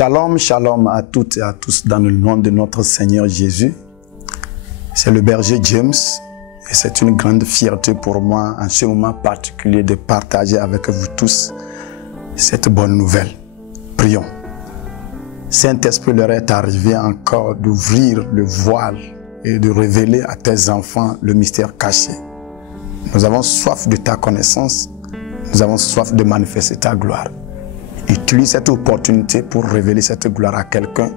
Shalom, shalom à toutes et à tous dans le nom de notre Seigneur Jésus. C'est le berger James et c'est une grande fierté pour moi en ce moment particulier de partager avec vous tous cette bonne nouvelle. Prions. Saint-Esprit, l'heure est arrivée encore d'ouvrir le voile et de révéler à tes enfants le mystère caché. Nous avons soif de ta connaissance, nous avons soif de manifester ta gloire. Utilise cette opportunité pour révéler cette gloire à quelqu'un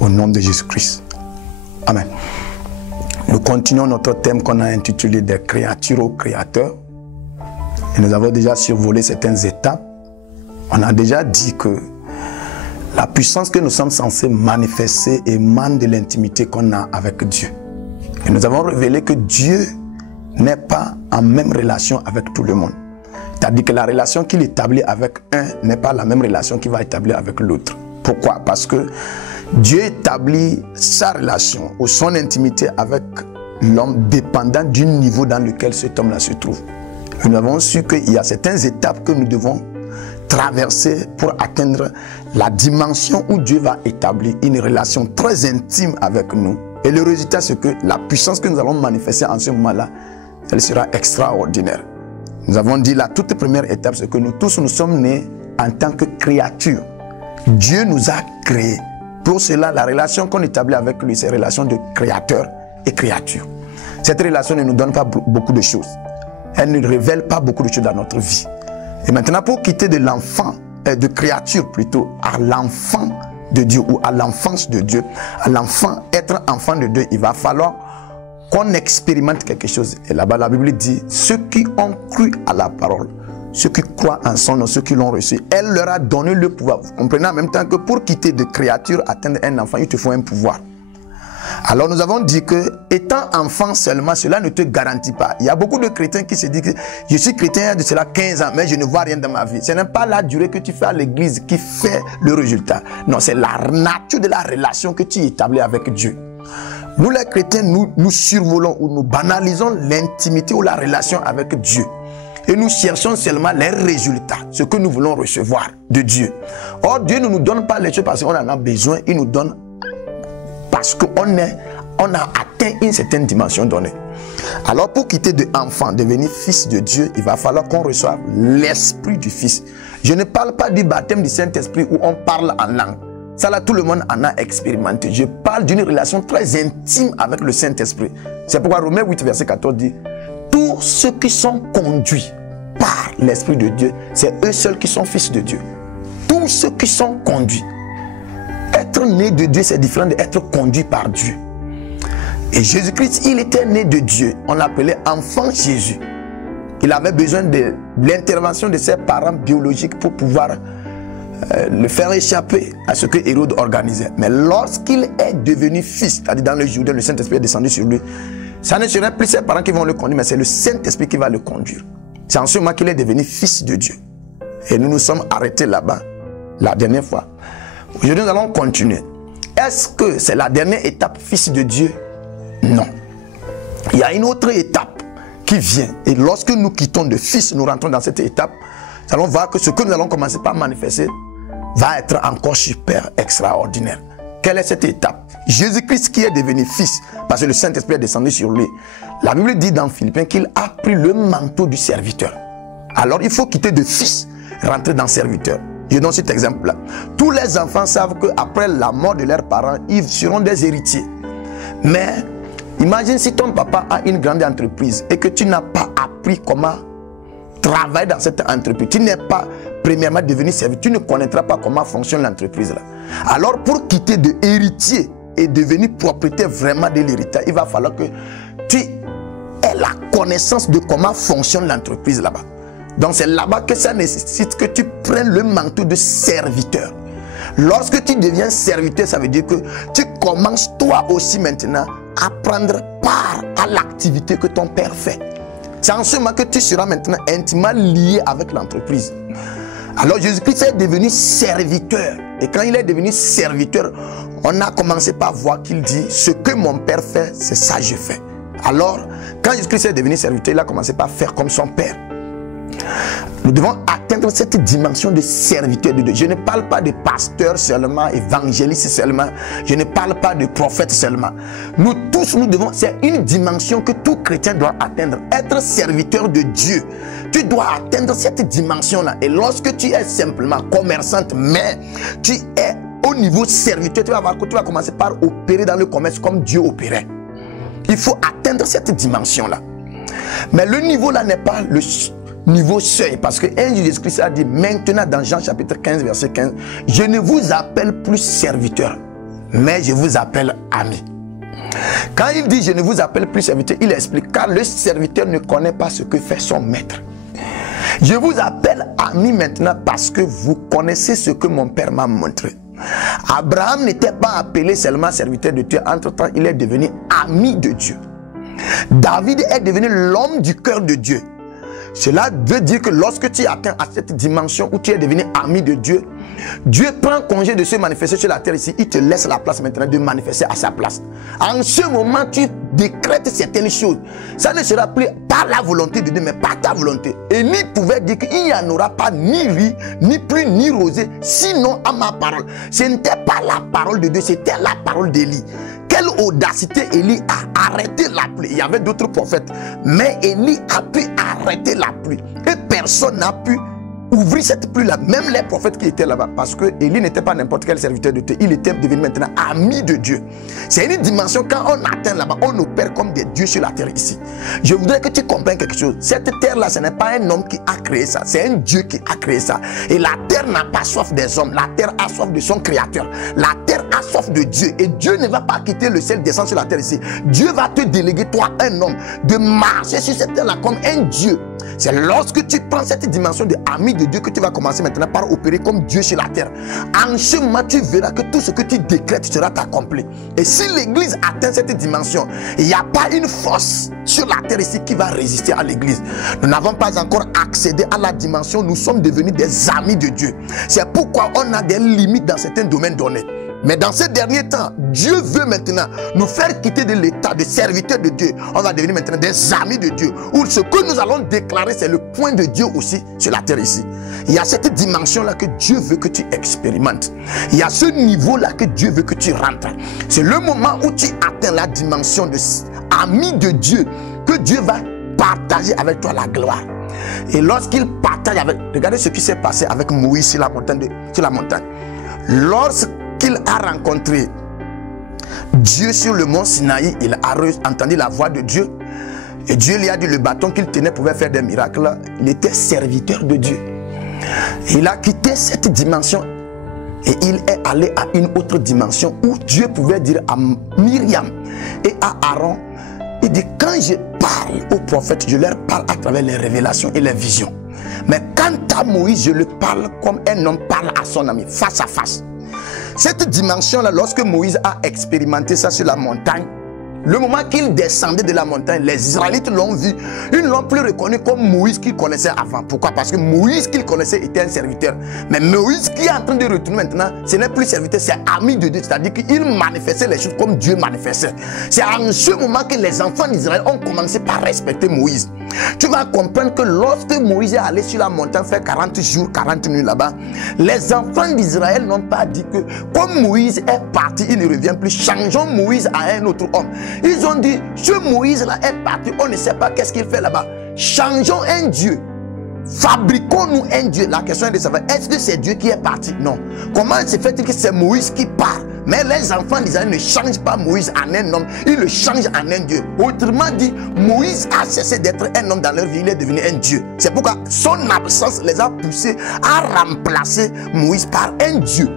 au nom de Jésus-Christ. Amen. Nous continuons notre thème qu'on a intitulé des créatures au Créateur. Et nous avons déjà survolé certaines étapes. On a déjà dit que la puissance que nous sommes censés manifester émane de l'intimité qu'on a avec Dieu. Et nous avons révélé que Dieu n'est pas en même relation avec tout le monde. C'est-à-dire que la relation qu'il établit avec un n'est pas la même relation qu'il va établir avec l'autre. Pourquoi? Parce que Dieu établit sa relation ou son intimité avec l'homme dépendant du niveau dans lequel cet homme-là se trouve. Et nous avons su qu'il y a certaines étapes que nous devons traverser pour atteindre la dimension où Dieu va établir une relation très intime avec nous. Et le résultat, c'est que la puissance que nous allons manifester en ce moment-là, elle sera extraordinaire. Nous avons dit la toute première étape, c'est que nous tous, nous sommes nés en tant que créatures. Dieu nous a créés. Pour cela, la relation qu'on établit avec lui, c'est une relation de créateur et créature. Cette relation ne nous donne pas beaucoup de choses. Elle ne révèle pas beaucoup de choses dans notre vie. Et maintenant, pour quitter de l'enfant, de créature plutôt, à l'enfant de Dieu ou à l'enfance de Dieu, à l'enfant, être enfant de Dieu, il va falloir qu'on expérimente quelque chose. Et là-bas, la Bible dit, ceux qui ont cru à la parole, ceux qui croient en son nom, ceux qui l'ont reçu, elle leur a donné le pouvoir. Vous comprenez en même temps que pour quitter de créature, atteindre un enfant, il te faut un pouvoir. Alors nous avons dit que, étant enfant seulement, cela ne te garantit pas. Il y a beaucoup de chrétiens qui se disent que je suis chrétien il y a de cela 15 ans, mais je ne vois rien dans ma vie. Ce n'est pas la durée que tu fais à l'église qui fait le résultat. Non, c'est la nature de la relation que tu établis avec Dieu. Nous les chrétiens, nous survolons ou nous banalisons l'intimité ou la relation avec Dieu. Et nous cherchons seulement les résultats, ce que nous voulons recevoir de Dieu. Or, Dieu ne nous donne pas les choses parce qu'on en a besoin, il nous donne parce qu'on a atteint une certaine dimension donnée. Alors, pour quitter de enfant, devenir fils de Dieu, il va falloir qu'on reçoive l'esprit du Fils. Je ne parle pas du baptême du Saint-Esprit où on parle en langue. Ça là, tout le monde en a expérimenté. Je parle d'une relation très intime avec le Saint-Esprit. C'est pourquoi Romains 8, verset 14 dit, tous ceux qui sont conduits par l'Esprit de Dieu, c'est eux seuls qui sont fils de Dieu. Tous ceux qui sont conduits. Être né de Dieu, c'est différent d'être conduit par Dieu. Et Jésus-Christ, il était né de Dieu. On l'appelait enfant Jésus. Il avait besoin de l'intervention de ses parents biologiques pour pouvoir le faire échapper à ce que Hérode organisait. Mais lorsqu'il est devenu fils, c'est-à-dire dans le Jourdain, le Saint-Esprit est descendu sur lui, ça ne serait plus ses parents qui vont le conduire, mais c'est le Saint-Esprit qui va le conduire. C'est en ce moment qu'il est devenu fils de Dieu. Et nous nous sommes arrêtés là-bas la dernière fois. Aujourd'hui, nous allons continuer. Est-ce que c'est la dernière étape fils de Dieu? Non. Il y a une autre étape qui vient. Et lorsque nous quittons de fils, nous rentrons dans cette étape, nous allons voir que ce que nous allons commencer par manifester va être encore super extraordinaire. Quelle est cette étape? Jésus-Christ qui est devenu fils, parce que le Saint-Esprit est descendu sur lui. La Bible dit dans Philippiens qu'il a pris le manteau du serviteur. Alors il faut quitter de fils, rentrer dans serviteur. Je donne cet exemple-là. Tous les enfants savent qu'après la mort de leurs parents, ils seront des héritiers. Mais imagine si ton papa a une grande entreprise et que tu n'as pas appris comment travailler dans cette entreprise. Tu n'es pas premièrement devenu serviteur. Tu ne connaîtras pas comment fonctionne l'entreprise là. Alors pour quitter de héritier et devenir propriétaire vraiment de l'héritage, il va falloir que tu aies la connaissance de comment fonctionne l'entreprise là-bas. Donc c'est là-bas que ça nécessite que tu prennes le manteau de serviteur. Lorsque tu deviens serviteur, ça veut dire que tu commences toi aussi maintenant à prendre part à l'activité que ton père fait. C'est en ce moment que tu seras maintenant intimement lié avec l'entreprise. Alors Jésus-Christ est devenu serviteur. Et quand il est devenu serviteur, on a commencé par voir qu'il dit, ce que mon père fait, c'est ça que je fais. Alors, quand Jésus-Christ est devenu serviteur, il a commencé par faire comme son père. Nous devons atteindre cette dimension de serviteur de Dieu. Je ne parle pas de pasteur seulement, évangéliste seulement. Je ne parle pas de prophète seulement. Nous tous, nous devons, c'est une dimension que tout chrétien doit atteindre. Être serviteur de Dieu. Tu dois atteindre cette dimension-là. Et lorsque tu es simplement commerçante, mais tu es au niveau serviteur, tu vas voir que tu vas commencer par opérer dans le commerce comme Dieu opérait. Il faut atteindre cette dimension-là. Mais le niveau là n'est pas le niveau seuil, parce que Jésus-Christ a dit maintenant dans Jean chapitre 15 verset 15, je ne vous appelle plus serviteur, mais je vous appelle ami. Quand il dit je ne vous appelle plus serviteur, il explique car le serviteur ne connaît pas ce que fait son maître. Je vous appelle ami maintenant parce que vous connaissez ce que mon père m'a montré. Abraham n'était pas appelé seulement serviteur de Dieu, entre-temps il est devenu ami de Dieu. David est devenu l'homme du cœur de Dieu. Cela veut dire que lorsque tu atteins à cette dimension où tu es devenu ami de Dieu, Dieu prend congé de se manifester sur la terre ici. Il te laisse la place maintenant de manifester à sa place. En ce moment, tu décrètes certaines choses. Ça ne sera plus par la volonté de Dieu, mais par ta volonté. Élie pouvait dire qu'il n'y en aura pas ni riz, ni pluie, ni rosée, sinon à ma parole. Ce n'était pas la parole de Dieu, c'était la parole d'Élie. Quelle audacité Élie a arrêté la pluie. Il y avait d'autres prophètes, mais Élie a pu arrêter la pluie. Et personne n'a pu ouvrir cette pluie-là, même les prophètes qui étaient là-bas, parce que Élie n'était pas n'importe quel serviteur de Dieu, il était devenu maintenant ami de Dieu. C'est une dimension, quand on atteint là-bas, on opère comme des dieux sur la terre ici. Je voudrais que tu comprennes quelque chose. Cette terre-là, ce n'est pas un homme qui a créé ça, c'est un Dieu qui a créé ça. Et la terre n'a pas soif des hommes, la terre a soif de son créateur. La terre a soif de Dieu, et Dieu ne va pas quitter le ciel descendre sur la terre ici. Dieu va te déléguer, toi, un homme, de marcher sur cette terre-là comme un Dieu. C'est lorsque tu prends cette dimension de ami de Dieu que tu vas commencer maintenant par opérer comme Dieu sur la terre. En ce moment, tu verras que tout ce que tu décrètes sera accompli. Et si l'église atteint cette dimension, il n'y a pas une force sur la terre ici qui va résister à l'église. Nous n'avons pas encore accédé à la dimension, nous sommes devenus des amis de Dieu. C'est pourquoi on a des limites dans certains domaines donnés. Mais dans ces derniers temps, Dieu veut maintenant nous faire quitter de l'état de serviteur de Dieu. On va devenir maintenant des amis de Dieu. Où ce que nous allons déclarer, c'est le point de Dieu aussi sur la terre ici. Il y a cette dimension-là que Dieu veut que tu expérimentes. Il y a ce niveau-là que Dieu veut que tu rentres. C'est le moment où tu atteins la dimension de ami de Dieu, que Dieu va partager avec toi la gloire. Et lorsqu'il partage avec... Regardez ce qui s'est passé avec Moïse sur la montagne. Lorsqu'il a rencontré Dieu sur le mont Sinaï, il a entendu la voix de Dieu. Et Dieu lui a dit le bâton qu'il tenait pouvait faire des miracles. Il était serviteur de Dieu. Il a quitté cette dimension et il est allé à une autre dimension où Dieu pouvait dire à Myriam et à Aaron, il dit quand je parle aux prophètes, je leur parle à travers les révélations et les visions. Mais quant à Moïse, je le parle comme un homme parle à son ami, face à face. Cette dimension-là, lorsque Moïse a expérimenté ça sur la montagne, le moment qu'il descendait de la montagne, les Israélites l'ont vu. Ils ne l'ont plus reconnu comme Moïse qu'ils connaissaient avant. Pourquoi? Parce que Moïse qu'ils connaissaient était un serviteur. Mais Moïse qui est en train de retourner maintenant, ce n'est plus serviteur, c'est ami de Dieu. C'est-à-dire qu'il manifestait les choses comme Dieu manifestait. C'est en ce moment que les enfants d'Israël ont commencé par respecter Moïse. Tu vas comprendre que lorsque Moïse est allé sur la montagne faire 40 jours, 40 nuits là-bas, les enfants d'Israël n'ont pas dit que comme Moïse est parti, il ne revient plus. Changeons Moïse à un autre homme. Ils ont dit, ce Moïse-là est parti, on ne sait pas qu'est-ce qu'il fait là-bas. Changeons un Dieu. Fabriquons-nous un Dieu. La question est de savoir, est-ce que c'est Dieu qui est parti? Non. Comment se fait-il que c'est Moïse qui part? Mais les enfants d'Israël ne changent pas Moïse en un homme, ils le changent en un Dieu. Autrement dit, Moïse a cessé d'être un homme dans leur vie, il est devenu un Dieu. C'est pourquoi son absence les a poussés à remplacer Moïse par un Dieu.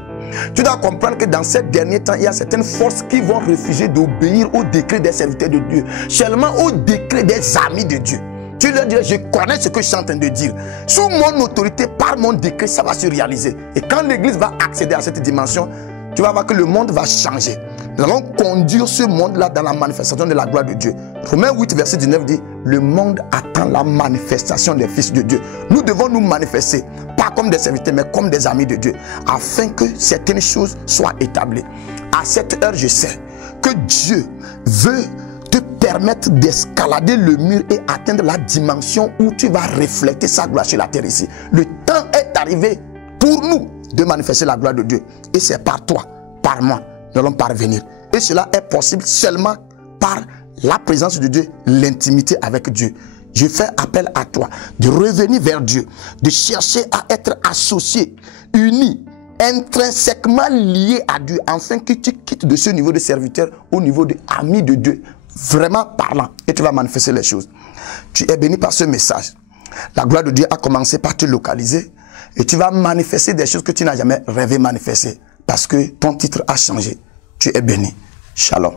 Tu dois comprendre que dans ces derniers temps, il y a certaines forces qui vont refuser d'obéir au décret des serviteurs de Dieu, seulement au décret des amis de Dieu. Tu leur diras, je connais ce que je suis en train de dire. Sous mon autorité, par mon décret, ça va se réaliser. Et quand l'Église va accéder à cette dimension, tu vas voir que le monde va changer. Nous allons conduire ce monde-là dans la manifestation de la gloire de Dieu. Romains 8, verset 19 dit, le monde attend la manifestation des fils de Dieu. Nous devons nous manifester, pas comme des serviteurs, mais comme des amis de Dieu, afin que certaines choses soient établies. À cette heure, je sais que Dieu veut te permettre d'escalader le mur et atteindre la dimension où tu vas refléter sa gloire sur la terre ici. Le temps est arrivé pour nous de manifester la gloire de Dieu. Et c'est par toi, par moi, nous allons parvenir. Et cela est possible seulement par la présence de Dieu, l'intimité avec Dieu. Je fais appel à toi de revenir vers Dieu, de chercher à être associé, uni, intrinsèquement lié à Dieu, afin que tu quittes de ce niveau de serviteur au niveau d'ami de Dieu, vraiment parlant, et tu vas manifester les choses. Tu es béni par ce message. La gloire de Dieu a commencé par te localiser et tu vas manifester des choses que tu n'as jamais rêvé manifester parce que ton titre a changé. Tu es béni. Shalom.